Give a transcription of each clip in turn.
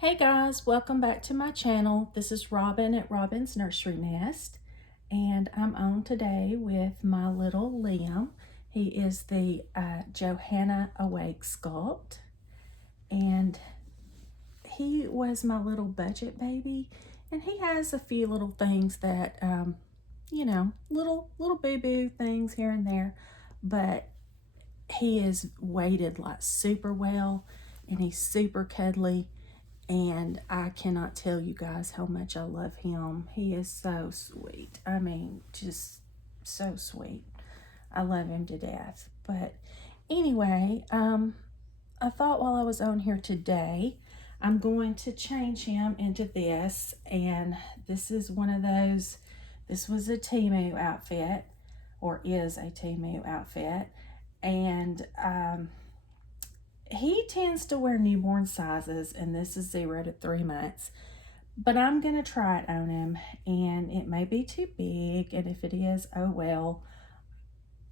Hey guys, welcome back to my channel. This is Robin at Robin's Nursery Nest, and I'm on today with my little Liam. He is the Johanna Awake sculpt, and he was my little budget baby, and he has a few little things that, little boo-boo things here and there, but he is weighted like super well, and he's super cuddly. And I cannot tell you guys how much I love him. He is so sweet. I mean, just so sweet. I love him to death. But anyway, I thought while I was on here today, I'm going to change him into this. And this is one of those, this was a Temu outfit, or is a Temu outfit. And he tends to wear newborn sizes, and this is 0 to 3 months, but I'm going to try it on him, and it may be too big, and if it is, oh well,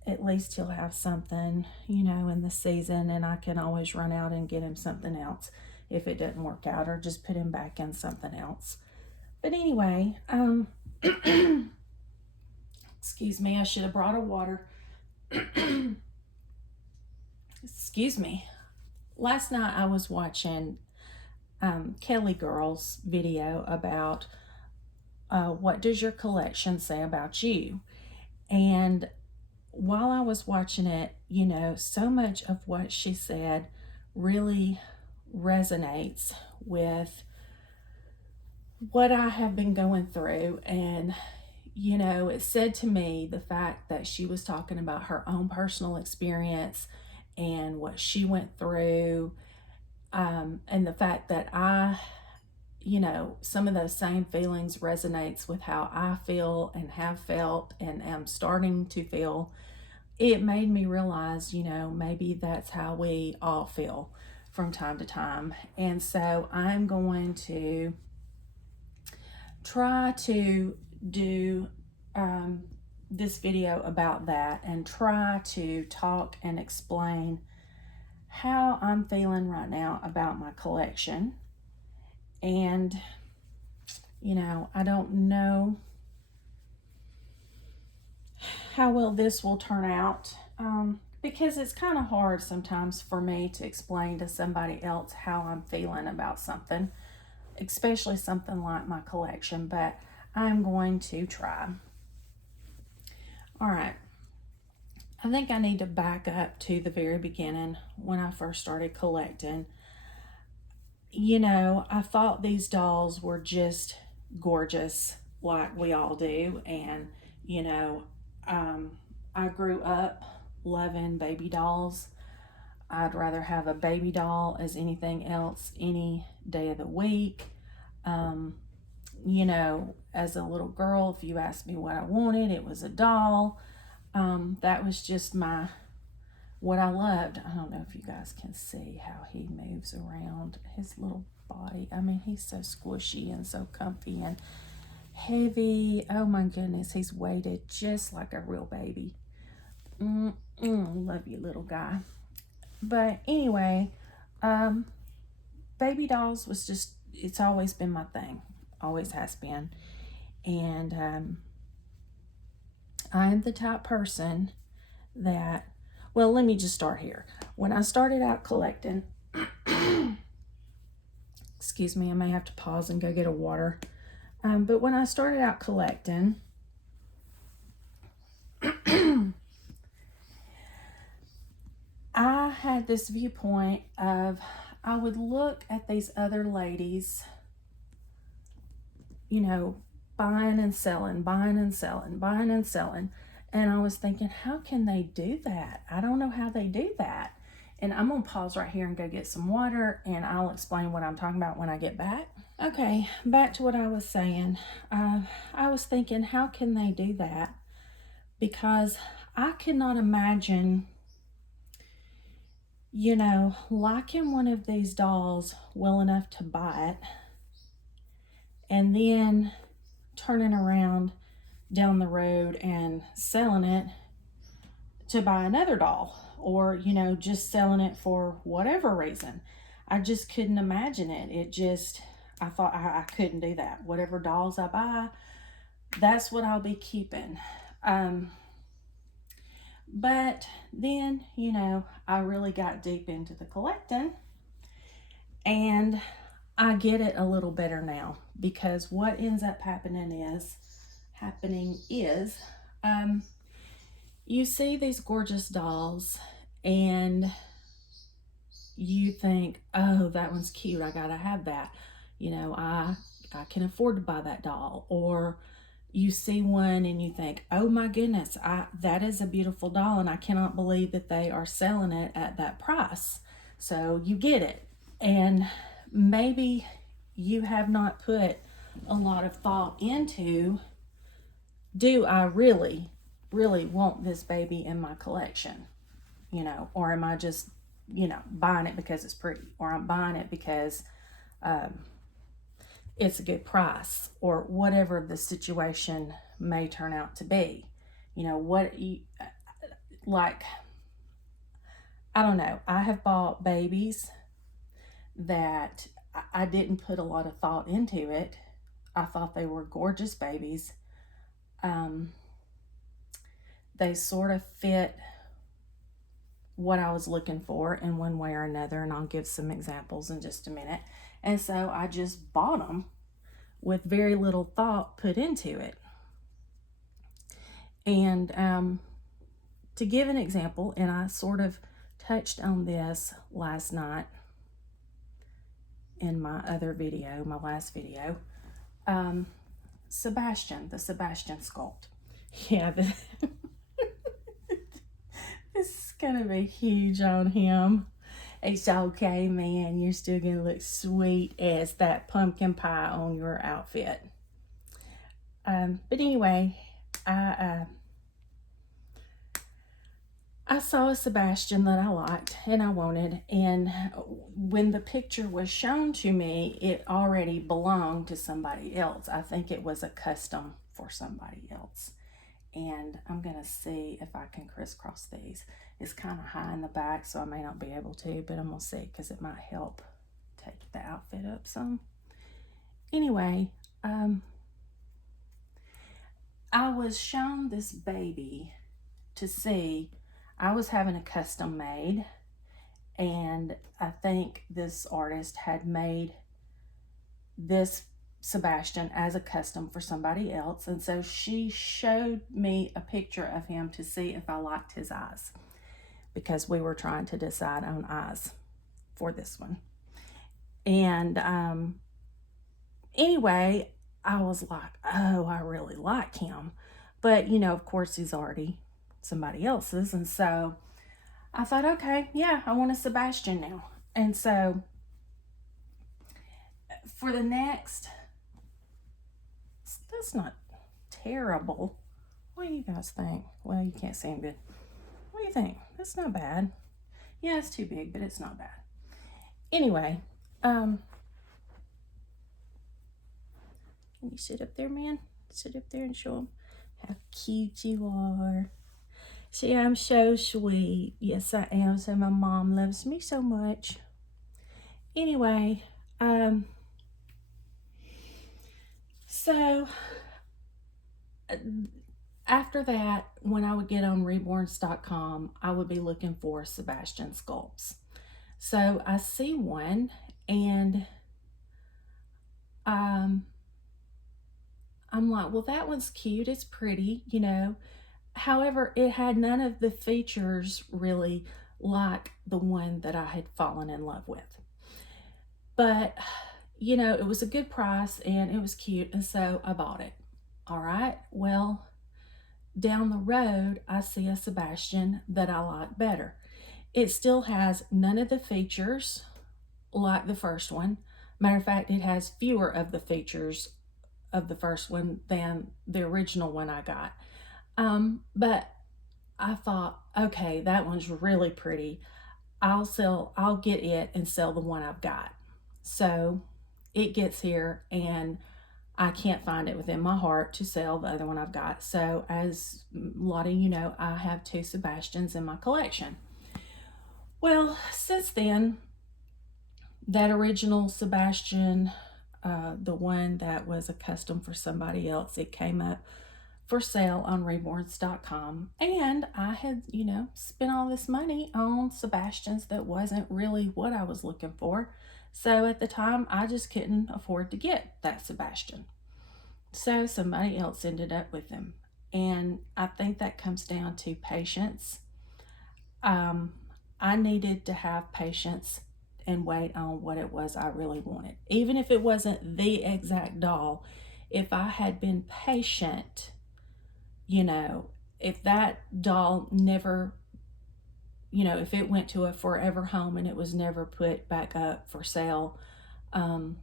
at least he'll have something, in the season, and I can always run out and get him something else if it doesn't work out, or just put him back in something else. But anyway, excuse me, I should have brought a water. Excuse me. Last night I was watching Kelly Girl's video about what does your collection say about you? And while I was watching it, so much of what she said really resonates with what I have been going through. And it said to me the fact that she was talking about her own personal experience and what she went through, and the fact that I, some of those same feelings resonates with how I feel and have felt and am starting to feel. It made me realize, maybe that's how we all feel from time to time. And so I'm going to try to do this video about that and try to talk and explain how I'm feeling right now about my collection. And I don't know how well this will turn out, because it's kind of hard sometimes for me to explain to somebody else how I'm feeling about something, especially something like my collection, but I'm going to try. All right, I think I need to back up to the very beginning when I first started collecting. I thought these dolls were just gorgeous, like we all do. And, I grew up loving baby dolls. I'd rather have a baby doll as anything else any day of the week. As a little girl, if you asked me what I wanted, it was a doll. That was just what I loved. I don't know if you guys can see how he moves around his little body. I mean, he's so squishy and so comfy and heavy. Oh my goodness, he's weighted just like a real baby. Love you, little guy. But anyway, baby dolls was just, it's always been my thing. Always has been. And I am the type person that, well, let me just start here. When I started out collecting, excuse me, I may have to pause and go get a water. But when I started out collecting, I had this viewpoint of, I would look at these other ladies, buying and selling, buying and selling, buying and selling. And I was thinking, how can they do that? I don't know how they do that. And I'm going to pause right here and go get some water, and I'll explain what I'm talking about when I get back. Okay, back to what I was saying. I was thinking, how can they do that? Because I could not imagine, liking one of these dolls well enough to buy it, and then turning around down the road and selling it to buy another doll, or just selling it for whatever reason. I just couldn't imagine it. I thought I couldn't do that. Whatever dolls I buy, that's what I'll be keeping. Um, but then, I really got deep into the collecting, and I get it a little better now, because what ends up happening is um, you see these gorgeous dolls, and you think, oh, that one's cute, I gotta have that. I can afford to buy that doll. Or you see one and you think, oh my goodness, that is a beautiful doll, and I cannot believe that they are selling it at that price. So you get it. And maybe you have not put a lot of thought into, do I really, really want this baby in my collection? Or am I just, buying it because it's pretty, or I'm buying it because it's a good price, or whatever the situation may turn out to be. Like, I don't know. I have bought babies that I didn't put a lot of thought into it. I thought they were gorgeous babies. They sort of fit what I was looking for in one way or another, and I'll give some examples in just a minute. And so I just bought them with very little thought put into it. And to give an example, and I sort of touched on this last night in my other video, my last video, Sebastian, the Sebastian sculpt. Yeah, this is gonna be huge on him. It's okay, man. You're still gonna look sweet as that pumpkin pie on your outfit. But anyway, I saw a Sebastian that I liked and I wanted, and when the picture was shown to me, it already belonged to somebody else. I think it was a custom for somebody else. And I'm gonna see if I can crisscross these. It's kind of high in the back, so I may not be able to, but I'm gonna see, because it might help take the outfit up some. Anyway, I was shown this baby to see. I was having a custom made, and I think this artist had made this Sebastian as a custom for somebody else, and so she showed me a picture of him to see if I liked his eyes, because we were trying to decide on eyes for this one. And anyway, I was like, oh, I really like him, but of course he's already somebody else's, and so I thought, okay, yeah, I want a Sebastian now. And so for the next, that's not terrible. What do you guys think? Well, you can't see him good. What do you think? That's not bad. Yeah, it's too big, but it's not bad. Anyway, can you sit up there, man? Sit up there and show them how cute you are. See, I'm so sweet. Yes, I am. So my mom loves me so much. Anyway, so after that, when I would get on reborns.com, I would be looking for Sebastian sculpts. So I see one, and I'm like, well, that one's cute. It's pretty, However, it had none of the features really like the one that I had fallen in love with. But, it was a good price and it was cute, and so I bought it. All right, well, down the road, I see a Sebastian that I like better. It still has none of the features like the first one. Matter of fact, it has fewer of the features of the first one than the original one I got. But I thought, okay, that one's really pretty. I'll get it and sell the one I've got. So it gets here, and I can't find it within my heart to sell the other one I've got. So as a lot of you know, I have 2 Sebastians in my collection. Well, since then, that original Sebastian, the one that was a custom for somebody else, it came up for sale on reborns.com. And I had, spent all this money on Sebastians that wasn't really what I was looking for. So at the time, I just couldn't afford to get that Sebastian. So somebody else ended up with him. And I think that comes down to patience. Um, I needed to have patience and wait on what it was I really wanted. Even if it wasn't the exact doll, if I had been patient, if that doll never, if it went to a forever home and it was never put back up for sale, um,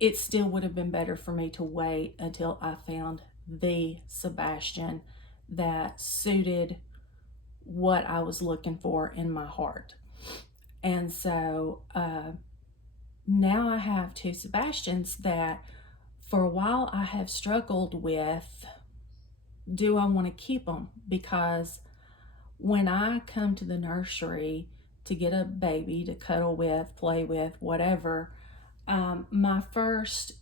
it still would have been better for me to wait until I found the Sebastian that suited what I was looking for in my heart. And so now I have two Sebastians that for a while I have struggled with, do I want to keep them? Because when I come to the nursery to get a baby to cuddle with, play with, whatever, my first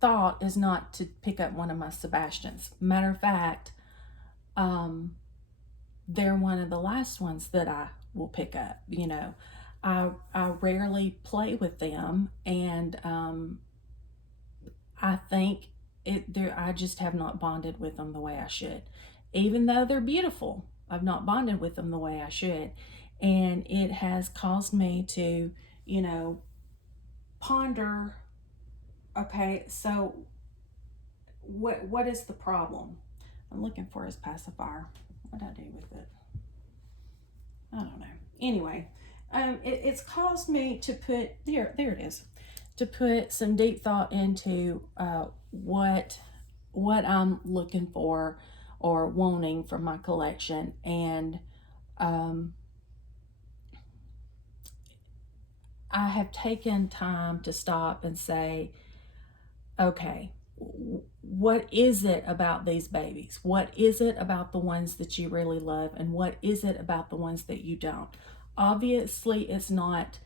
thought is not to pick up one of my Sebastians. Matter of fact, they're one of the last ones that I will pick up. I rarely play with them, and I think I just have not bonded with them the way I should. Even though they're beautiful, I've not bonded with them the way I should. And it has caused me to, ponder, okay, so what is the problem? I'm looking for his pacifier. What did I do with it? I don't know. Anyway, it's caused me to put, there it is, to put some deep thought into what I'm looking for or wanting from my collection. And I have taken time to stop and say, okay, what is it about these babies? What is it about the ones that you really love? And what is it about the ones that you don't? Obviously, it's not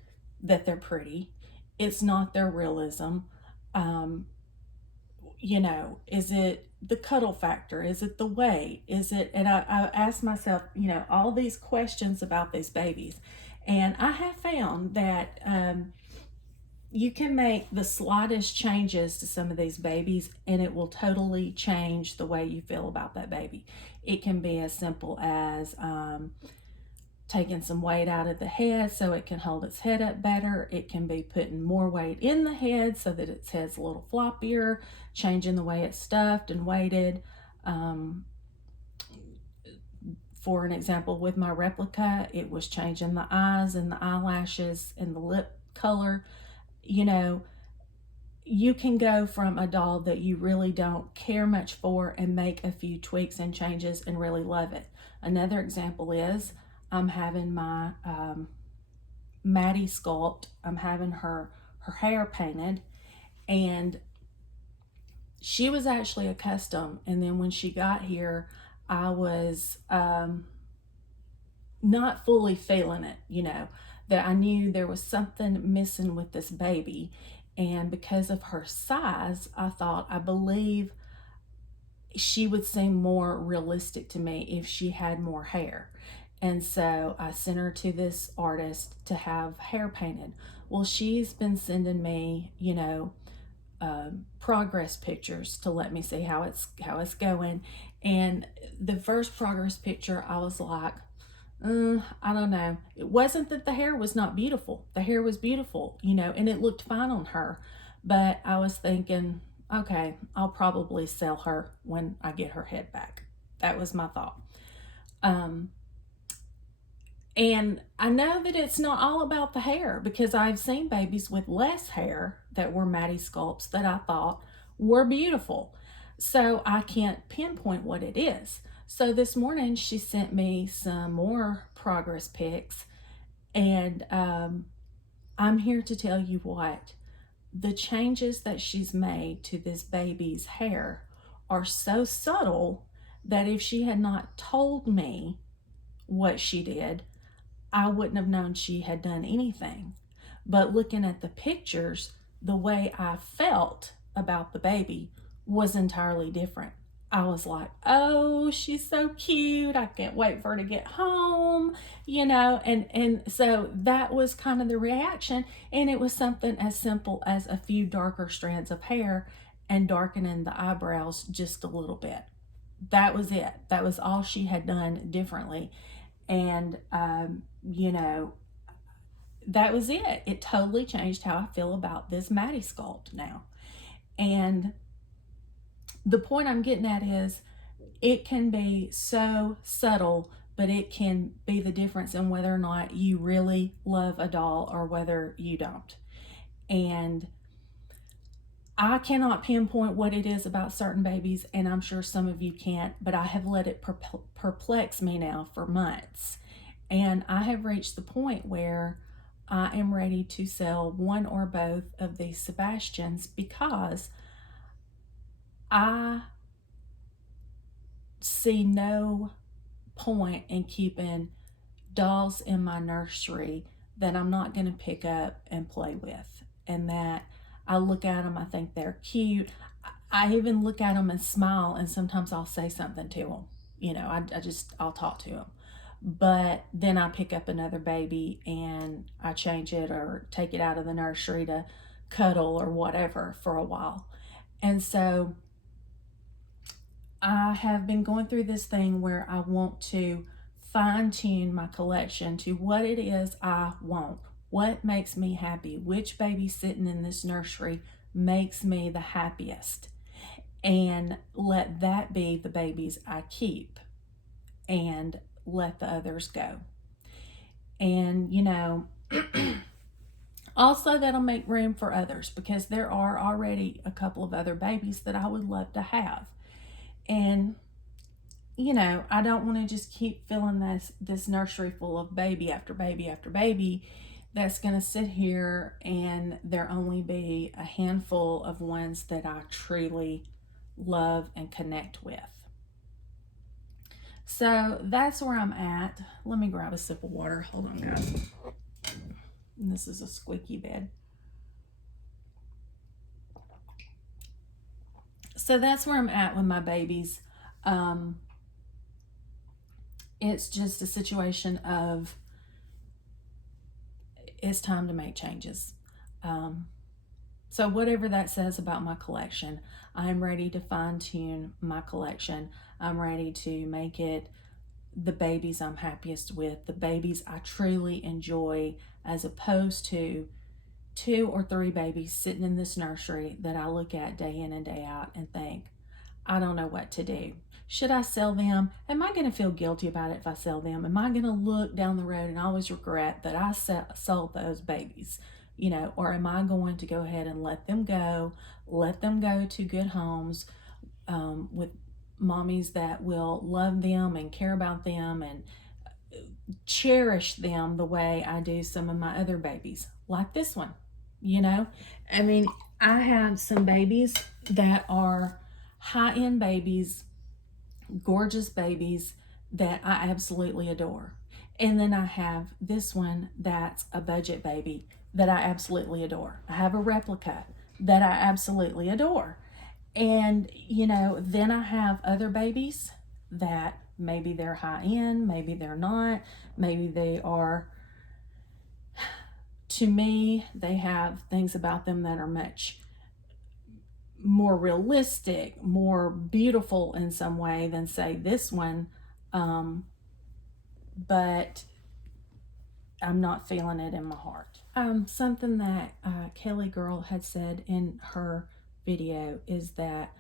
that they're pretty. It's not their realism. Is it the cuddle factor? Is it the weight? Is it, and I ask myself, all these questions about these babies. And I have found that you can make the slightest changes to some of these babies and it will totally change the way you feel about that baby. It can be as simple as taking some weight out of the head so it can hold its head up better. It can be putting more weight in the head so that its head's a little floppier, changing the way it's stuffed and weighted. For an example, with my replica, it was changing the eyes and the eyelashes and the lip color. You can go from a doll that you really don't care much for and make a few tweaks and changes and really love it. Another example is I'm having my Maddie sculpt. I'm having her hair painted, and she was actually a custom. And then when she got here, I was not fully feeling it, that I knew there was something missing with this baby. And because of her size, I believe she would seem more realistic to me if she had more hair. And so I sent her to this artist to have hair painted. Well, she's been sending me, progress pictures to let me see how it's going. And the first progress picture, I was like, I don't know. It wasn't that the hair was not beautiful. The hair was beautiful, and it looked fine on her. But I was thinking, okay, I'll probably sell her when I get her head back. That was my thought. And I know that it's not all about the hair, because I've seen babies with less hair that were Maddie sculpts that I thought were beautiful. So I can't pinpoint what it is. So this morning she sent me some more progress pics, and I'm here to tell you what. The changes that she's made to this baby's hair are so subtle that if she had not told me what she did, I wouldn't have known she had done anything. But looking at the pictures, the way I felt about the baby was entirely different. I was like, oh, she's so cute. I can't wait for her to get home, and so that was kind of the reaction. And it was something as simple as a few darker strands of hair and darkening the eyebrows just a little bit. That was it. That was all she had done differently. And, that was it. It totally changed how I feel about this Maddie sculpt now. And the point I'm getting at is it can be so subtle, but it can be the difference in whether or not you really love a doll or whether you don't. And I cannot pinpoint what it is about certain babies, and I'm sure some of you can't, but I have let it perplex me now for months. And I have reached the point where I am ready to sell one or both of these Sebastians because I see no point in keeping dolls in my nursery that I'm not going to pick up and play with, and that I look at them, I think they're cute. I even look at them and smile, and sometimes I'll say something to them. I'll talk to them. But then I pick up another baby and I change it or take it out of the nursery to cuddle or whatever for a while. And so I have been going through this thing where I want to fine tune my collection to what it is I want. What makes me happy? Which baby sitting in this nursery makes me the happiest? And let that be the babies I keep and let the others go. And, also that'll make room for others because there are already a couple of other babies that I would love to have. And, I don't want to just keep filling this nursery full of baby after baby after baby that's going to sit here and there only be a handful of ones that I truly love and connect with. So that's where I'm at. Let me grab a sip of water. Hold on, guys. And this is a squeaky bed. So that's where I'm at with my babies. It's just a situation of it's time to make changes. So whatever that says about my collection, I'm ready to fine tune my collection. I'm ready to make it the babies I'm happiest with, the babies I truly enjoy, as opposed to 2 or 3 babies sitting in this nursery that I look at day in and day out and think, I don't know what to do. Should I sell them? Am I going to feel guilty about it if I sell them? Am I going to look down the road and always regret that I sold those babies? Or am I going to go ahead and let them go to good homes with mommies that will love them and care about them and cherish them the way I do some of my other babies, like this one. I have some babies that are high-end babies, gorgeous babies that I absolutely adore. And then I have this one that's a budget baby that I absolutely adore. I have a replica that I absolutely adore. And, then I have other babies that maybe they're high end, maybe they're not, maybe they are. To me, they have things about them that are much more realistic, more beautiful in some way than, say, this one. But I'm not feeling it in my heart. Something that Kelly Girl had said in her video is that,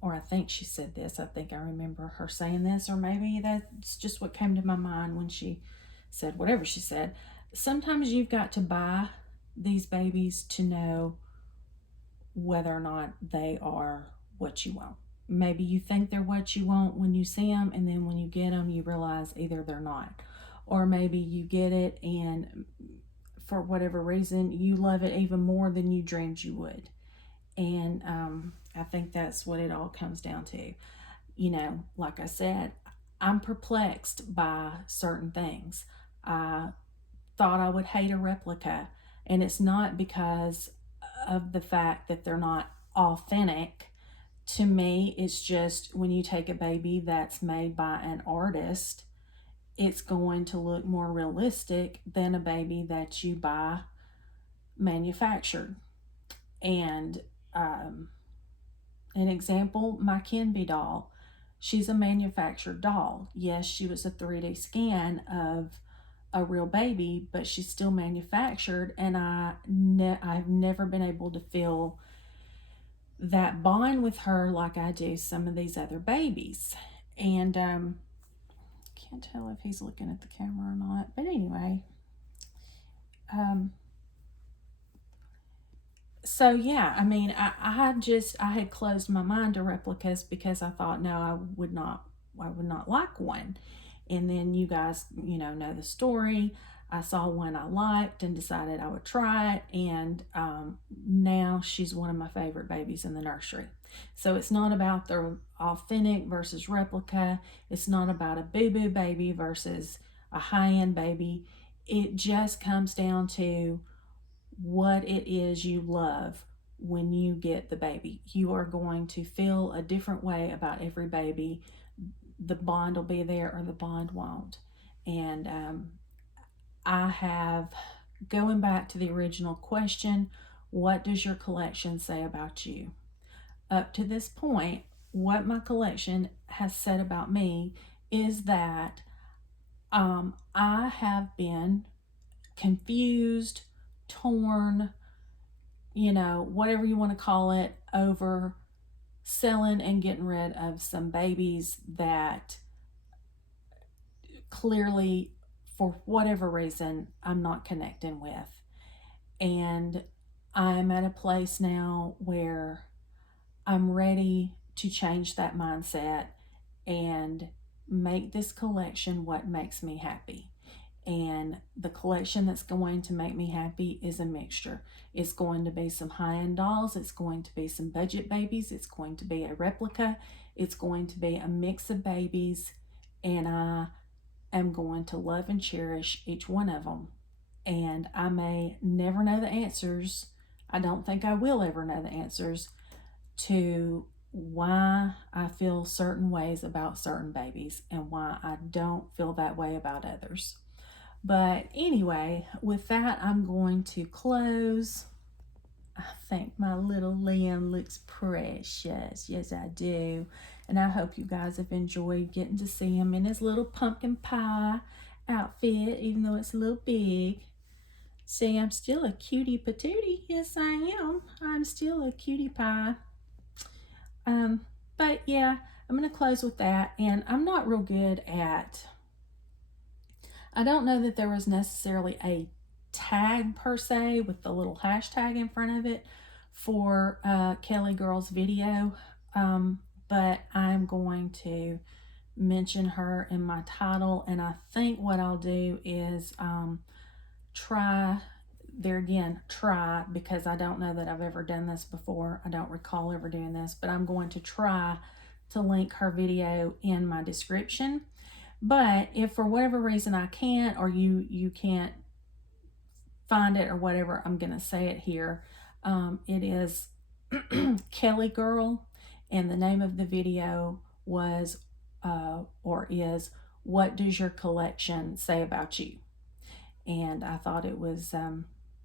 or I think she said this, I think I remember her saying this, or maybe that's just what came to my mind when she said whatever she said. Sometimes you've got to buy these babies to know whether or not they are what you want. Maybe you think they're what you want when you see them, and then when you get them, you realize either they're not. Or maybe you get it and for whatever reason, you love it even more than you dreamed you would. And I think that's what it all comes down to. Like I said, I'm perplexed by certain things. I thought I would hate a replica. And it's not because of the fact that they're not authentic. To me, it's just when you take a baby that's made by an artist, it's going to look more realistic than a baby that you buy manufactured. And an example, my Kenby doll, she's a manufactured doll. Yes, she was a 3D scan of a real baby, but she's still manufactured, and I've never been able to feel that bond with her like I do some of these other babies. And can't tell if he's looking at the camera or not, but anyway, so yeah, I mean, I had closed my mind to replicas because I thought, no, I would not like one. And then you guys, know the story. I saw one I liked and decided I would try it, and now she's one of my favorite babies in the nursery. So it's not about the authentic versus replica. It's not about a boo-boo baby versus a high-end baby. It just comes down to what it is you love when you get the baby. You are going to feel a different way about every baby. The bond will be there or the bond won't. And I have, going back to the original question, what does your collection say about you? Up to this point, what my collection has said about me is that I have been confused, torn, whatever you want to call it, over selling and getting rid of some babies that clearly, for whatever reason, I'm not connecting with. And I'm at a place now where I'm ready to change that mindset and make this collection what makes me happy. And the collection that's going to make me happy is a mixture. It's going to be some high-end dolls, it's going to be some budget babies, it's going to be a replica, it's going to be a mix of babies, and I am going to love and cherish each one of them. And I may never know the answers. I don't think I will ever know the answers to why I feel certain ways about certain babies and why I don't feel that way about others. But anyway, with that, I'm going to close. I think my little Liam looks precious. Yes, I do. And I hope you guys have enjoyed getting to see him in his little pumpkin pie outfit, even though it's a little big. See, I'm still a cutie patootie. Yes, I am. I'm still a cutie pie. But yeah, I'm going to close with that. And I'm not real good at, I don't know that there was necessarily a tag per se with the little hashtag in front of it for Kelly Girl's video, but I'm going to mention her in my title. And I think what I'll do is try, there again, try, because I don't know that I've ever done this before. I don't recall ever doing this, but I'm going to try to link her video in my description. But if for whatever reason I can't, or you can't find it or whatever, I'm going to say it here. It is Kelly Girl, and the name of the video was or is What Does Your Collection Say About You? And I thought it was,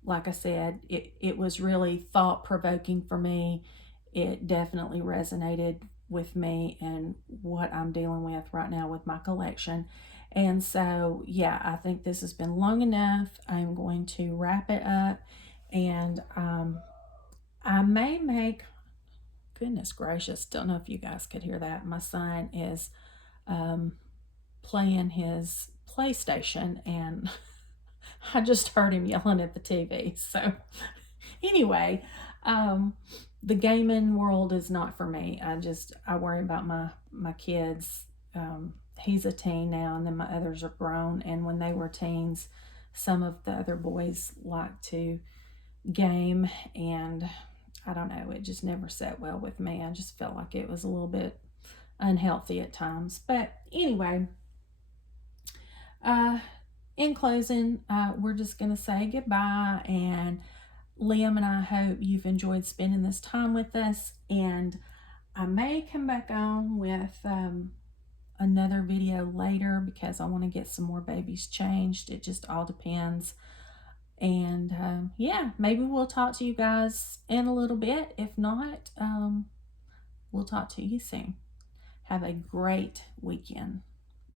like I said, it was really thought-provoking for me. It definitely resonated with me and what I'm dealing with right now with my collection. And so, yeah, I think this has been long enough. I'm going to wrap it up, and I may make, goodness gracious, don't know if you guys could hear that. My son is playing his PlayStation, and I just heard him yelling at the TV. So anyway, the gaming world is not for me. I worry about my kids. He's a teen now, and then my others are grown. And when they were teens, some of the other boys like to game, and I don't know, it just never sat well with me. I just felt like it was a little bit unhealthy at times. But anyway, in closing, we're just going to say goodbye, and Liam and I hope you've enjoyed spending this time with us, and I may come back on with another video later because I want to get some more babies changed. It just all depends. And yeah, maybe we'll talk to you guys in a little bit. If not, we'll talk to you soon. Have a great weekend.